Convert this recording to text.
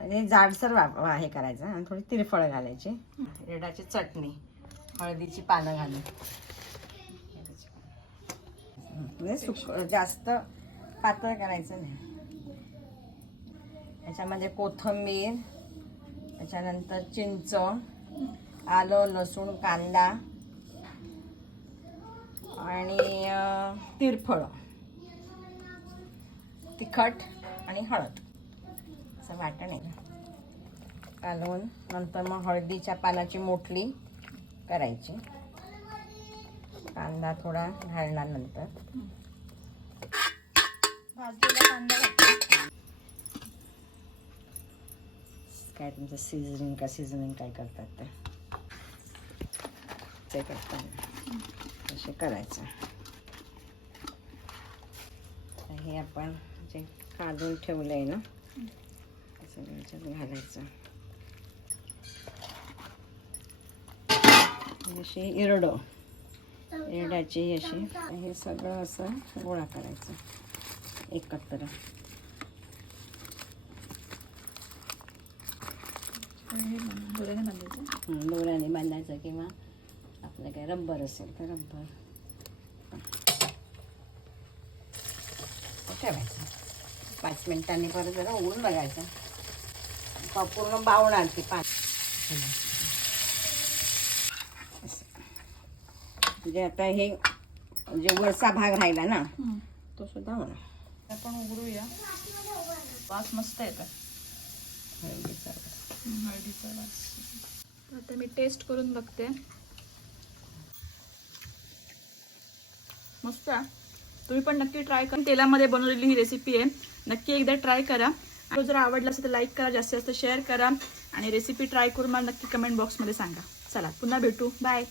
आणि जाडसर हे करायचं आणि थोडी तिरफळ घालायची. रेडाची चटणी, हळदीची पानं घालून म्हणजे जास्त पातळ करायचं नाही. त्याच्यामध्ये कोथिंबीर, त्याच्यानंतर चिंच, आलं, लसूण, कांदा आणि तिरफळ, तिखट आणि हळद असं वाटण आहे घालून नंतर मग हळदीच्या पानाची मोठली करायची. कांदा थोडा घालल्यानंतर भाजलेला कांदा घातला. काय तुमचं सिझनिंग काय करतात ते करताना असे करायचं. हे आपण जे काढून ठेवलं आहे ना सगळं याच्यात घालायचं. अशी इरड्याची अशी हे सगळं असं गोळा करायचं एकत्र. दोऱ्याने बांधायचं किंवा आपलं काय रब्बर असेल तर रब्बर ठेवायचं. 5 मिनिटांनी परत जरा उघडून बघायचं. पूर्ण बावणार ती पाणी. म्हणजे आता हे जे वरचा भाग राहिला ना तो सुद्धा होणार. आपण उघडूया. वास मस्त येतो हळदीचा वास. आता मी टेस्ट करून बघते. मस्त आहे. तुम्ही पण नक्की ट्राय करा. तेलामध्ये बनवलेली ही रेसिपी आहे. नक्की एकदा ट्राय करा. आणि जर आवडला असेल तर लाईक करा, जास्तीत जास्त शेअर करा आणि रेसिपी ट्राय करून मला नक्की कमेंट बॉक्समध्ये सांगा. चला पुन्हा भेटू. बाय.